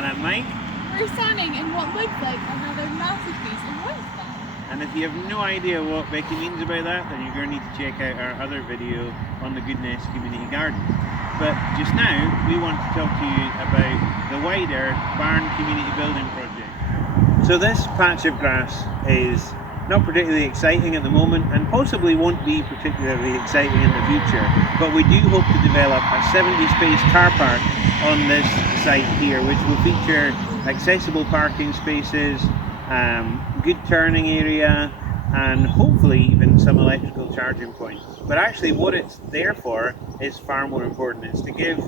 And I'm Mike. We're standing in what looks like another massive piece of wasteland. And if you have no idea what Becky means about that, then you're going to need to check out our other video on the Goodness Community Garden. But just now, we want to talk to you about the wider barn community building project. So this patch of grass is not particularly exciting at the moment and possibly won't be particularly exciting in the future, but we do hope to develop a 70 space car park on this site here, which will feature accessible parking spaces, good turning area, and hopefully even some electrical charging points. But actually what it's there for is far more important. It's to give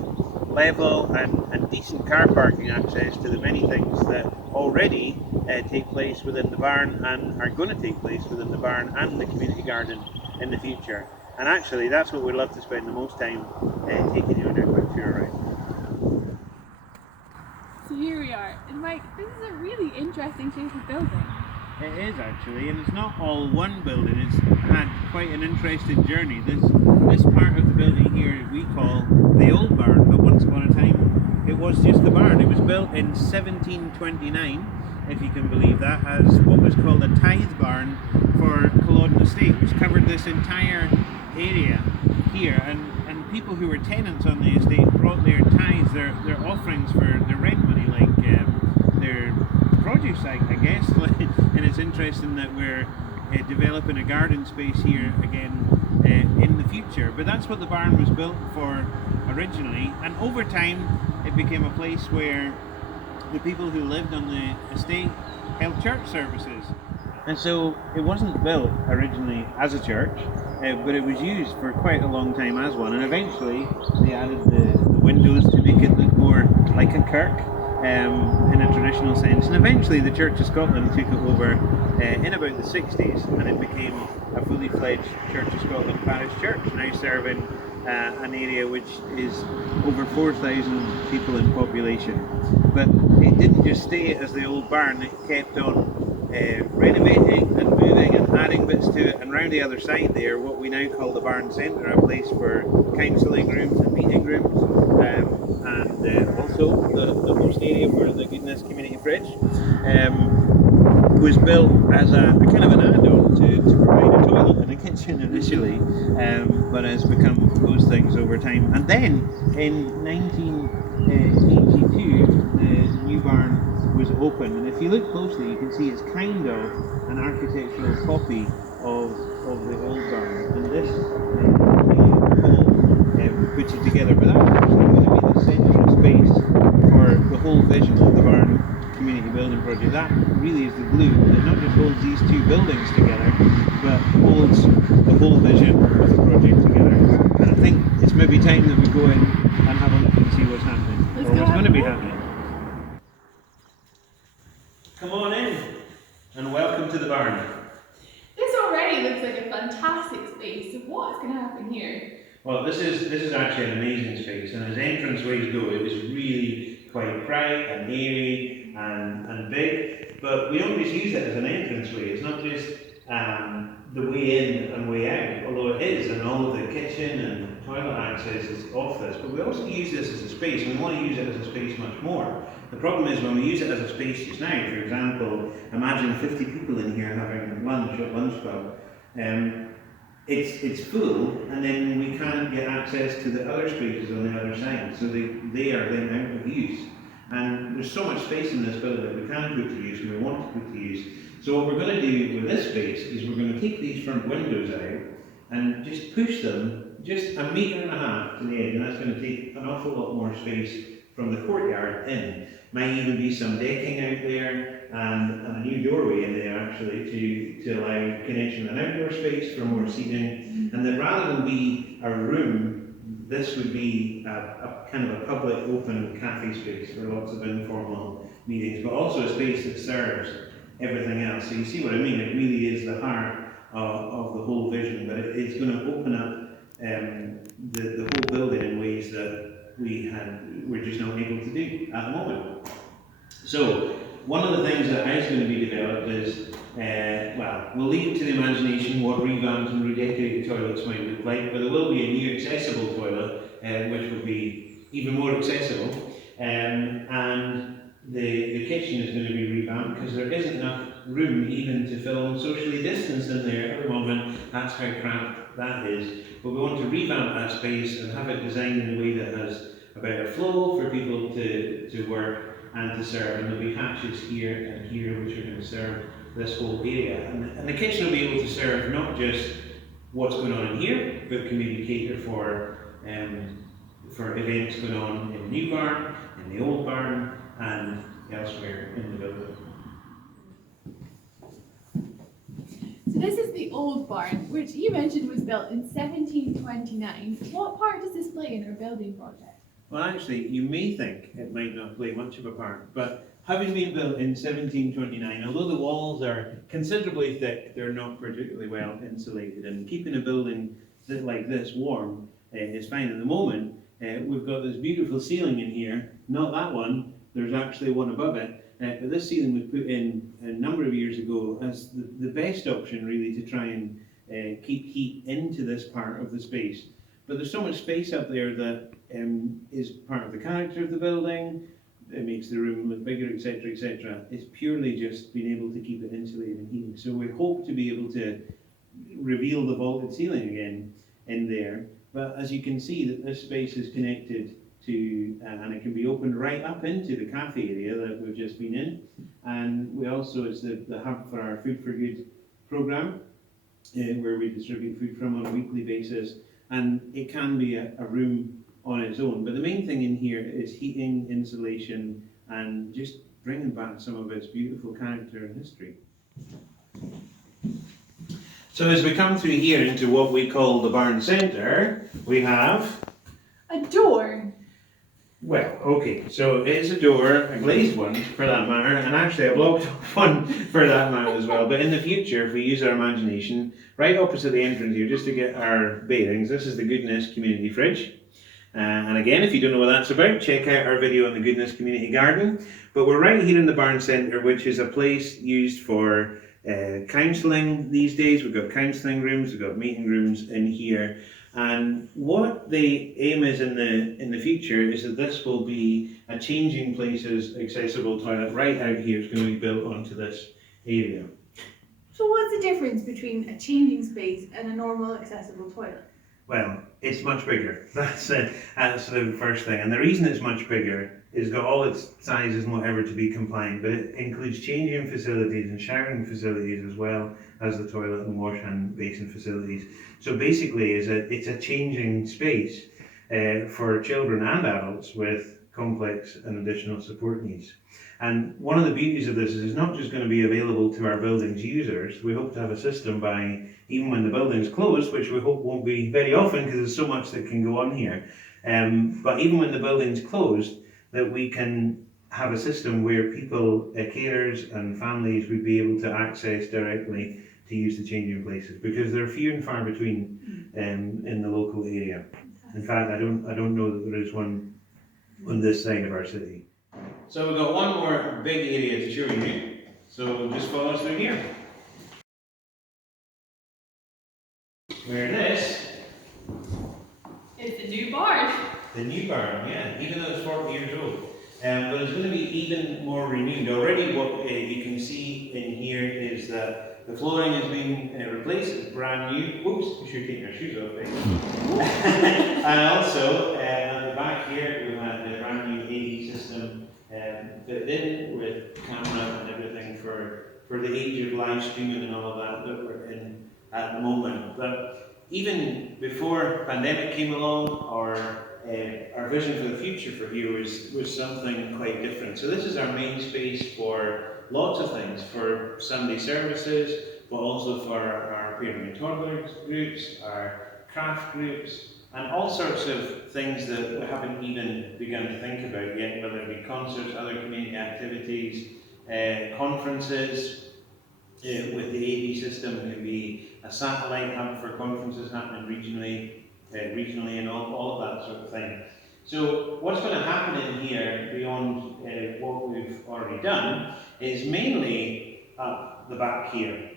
level and decent car parking access to the many things that already take place within the barn and are going to take place within the barn and the community garden in the future. And actually that's what we'd love to spend the most time taking you on a quick tour around. So here we are, and Mike, this is a really interesting shape of building. It is actually, and it's not all one building. It's had quite an interesting journey. This part of the building here we call the old barn, but once upon a time it was just the barn. It was built in 1729, if you can believe that, as what was called a tithe barn for Culloden Estate, which covered this entire area here, and people who were tenants on the estate brought their tithes, their offerings for their rent money, like their produce, I guess. And it's interesting that we're developing a garden space here again in the future. But that's what the barn was built for originally, and over time it became a place where the people who lived on the estate held church services. And so it wasn't built originally as a church, but it was used for quite a long time as one, and eventually they added the windows to make it look more like a kirk in a traditional sense, and eventually the Church of Scotland took it over in about the 60s, and it became a fully fledged Church of Scotland parish church, now serving an area which is over 4,000 people in population. But it didn't just stay as the old barn, it kept on renovating and moving and adding bits to it, and round the other side there, what we now call the barn centre, a place for counselling rooms and meeting rooms, and also the host area for the Goodness Community Fridge, was built as a kind of an add-on to provide a toilet and a kitchen initially, but has become those things over time. And then in 1982 the new barn was open, and if you look closely you can see it's kind of an architectural copy of the old barn, and this puts it together, but that's actually going to be the central space for the whole vision of the barn community building project. That really is the glue that not just holds these two buildings together, but holds the whole vision of the project together. And I think it's maybe time that we go in and have a look and see what's happening, or what's going to be happening. Come on in, and welcome to the barn. This already looks like a fantastic space, so what's going to happen here? Well, this is actually an amazing space, and as entranceways go, it was really quite bright and airy and big, but we don't just use it as an entranceway. It's not just the way in and way out, although it is, and all of the kitchen and toilet access is off this, but we also use this as a space, and we want to use it as a space much more. The problem is when we use it as a space just now, for example, imagine 50 people in here having lunch at lunch club. It's full, and then we can't get access to the other spaces on the other side, so they are then out of use. And there's so much space in this building that we can put to use and we want to put to use. So what we're going to do with this space is we're going to take these front windows out and just push them just 1.5 meters to the edge, and that's going to take an awful lot more space from the courtyard in. Might even be some decking out there and a new doorway in there actually to allow connection and outdoor space for more seating. And then rather than be a room, this would be a kind of a public open cafe space for lots of informal meetings, but also a space that serves everything else. So you see what I mean, it really is the heart of the whole vision, but it's going to open up the whole building in ways that we're just not able to do at the moment. So one of the things that is going to be developed is, well, we'll leave it to the imagination what revamped and redecorated toilets might look like, but there will be a new accessible toilet, which will be even more accessible, and the kitchen is going to be revamped because there isn't enough room even to film socially distanced in there at the moment. That's how cramped that is. But we want to revamp that space and have it designed in a way that has a better flow for people to work and to serve. And there'll be hatches here and here which are going to serve this whole area. And the kitchen will be able to serve not just what's going on in here, but can maybe cater for events going on in the new barn, in the old barn, and elsewhere in the building. So this is the old barn, which you mentioned was built in 1729. What part does this play in our building project? Well, actually, you may think it might not play much of a part, but having been built in 1729, although the walls are considerably thick, they're not particularly well insulated, and keeping a building like this warm is fine. At the moment, we've got this beautiful ceiling in here, not that one, there's actually one above it, but this ceiling was put in a number of years ago as the best option really to try and keep heat into this part of the space. But there's so much space up there that is part of the character of the building, it makes the room look bigger, etc., etc. It's purely just being able to keep it insulated and heating. So we hope to be able to reveal the vaulted ceiling again in there. But as you can see, that this space is connected to, and it can be opened right up into the cafe area that we've just been in. And we also, it's the hub for our Food for Good programme, where we distribute food from on a weekly basis. And it can be a room on its own. But the main thing in here is heating, insulation, and just bringing back some of its beautiful character and history. So as we come through here into what we call the barn centre, we have a door. Well, okay, so it's a door, a glazed one for that matter, and actually a blocked off one for that matter as well. But in the future, if we use our imagination, right opposite the entrance here, just to get our bearings, this is the Goodness Community Fridge. And again, if you don't know what that's about, check out our video on the Goodness Community Garden. But we're right here in the barn centre, which is a place used for counselling these days. We've got counselling rooms, we've got meeting rooms in here. And what the aim is in the future is that this will be a changing places accessible toilet right out here. It's going to be built onto this area. So what's the difference between a changing space and a normal accessible toilet? Well, it's much bigger. That's the first thing. And the reason it's much bigger is got all its sizes and whatever to be compliant, but it includes changing facilities and showering facilities as well as the toilet and wash hand basin facilities. So basically, it's a changing space for children and adults with complex and additional support needs. And one of the beauties of this is it's not just going to be available to our building's users. We hope to have a system by, even when the building's closed, which we hope won't be very often because there's so much that can go on here. But even when the building's closed, that we can have a system where people, carers and families would be able to access directly to use the changing places, because they're few and far between in the local area. In fact, I don't know that there is one on this side of our city. So we've got one more big area to show you, so just follow us through here. Where this is the new barn. The new barn, yeah, even though it's 40 years old. But it's going to be even more renewed. Already what you can see in here is that the flooring has been replaced, it's brand new. Whoops, we should take our shoes off. And also, at the back here, we have the brand new AV system fitted in with camera and everything for the age of live streaming and all of that we're in at the moment. But even before pandemic came along, our vision for the future for here was something quite different. So this is our main space for lots of things, for Sunday services, but also for our parent and toddler groups, our craft groups, and all sorts of things that we haven't even begun to think about yet, whether it be concerts, other community activities, conferences. With the AV system, it can be a satellite hub for conferences happening regionally and all of that sort of thing. So what's going to happen in here beyond what we've already done is mainly up the back here.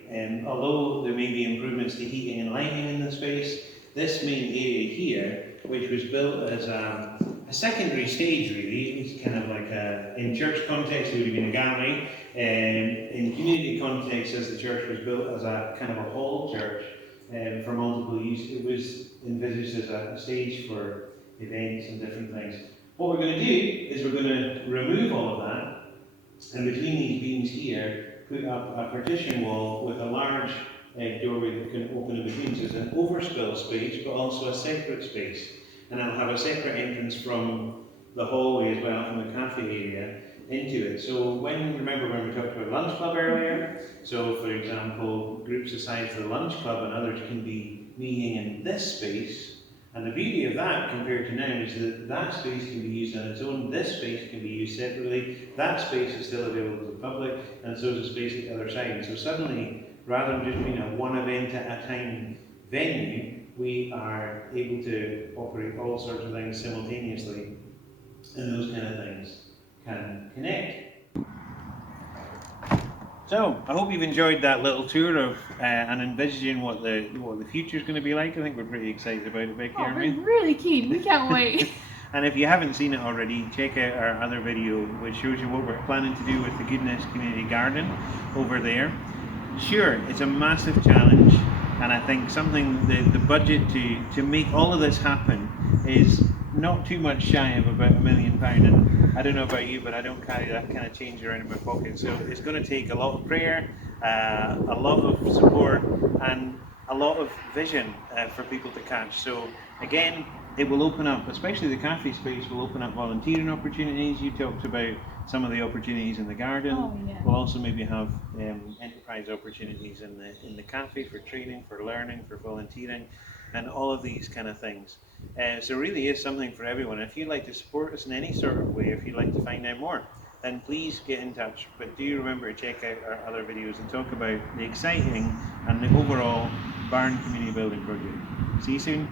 Although there may be improvements to heating and lighting in the space, this main area here, which was built as a a secondary stage really. It's kind of like in church context it would have been a gallery, in community context as the church was built as a kind of a hall church for multiple use, it was envisaged as a stage for events and different things. What we're going to do is we're going to remove all of that, and between these beams here put up a partition wall with a large doorway that can open in between. So it's an overspill space but also a separate space. And I'll have a separate entrance from the hallway as well, from the cafe area into it. So remember when we talked about lunch club earlier? So for example, groups aside for the lunch club and others can be meeting in this space. And the beauty of that compared to now is that that space can be used on its own, this space can be used separately, that space is still available to the public, and so is the space at the other side. And so suddenly, rather than just being a one event at a time venue, we are able to operate all sorts of things simultaneously, and those kind of things can connect. So, I hope you've enjoyed that little tour of and envisaging what the future is going to be like. I think we're pretty excited about it, Becky, aren't we? We're really keen. We can't wait. And if you haven't seen it already, check out our other video which shows you what we're planning to do with the Goodness Community Garden over there. Sure, it's a massive challenge, and I think something the budget to make all of this happen is not too much shy of about £1 million. And I don't know about you, but I don't carry that kind of change around in my pocket. So it's going to take a lot of prayer, a lot of support, and a lot of vision for people to catch. So again, it will open up, especially the cafe space, will open up volunteering opportunities. You talked about some of the opportunities in the garden. Oh, yeah. We'll also maybe have enterprise opportunities in the cafe for training, for learning, for volunteering, and all of these kind of things. So it really is something for everyone. If you'd like to support us in any sort of way, if you'd like to find out more, then please get in touch. But do remember to check out our other videos and talk about the exciting and the overall Barn Community Building Project. See you soon.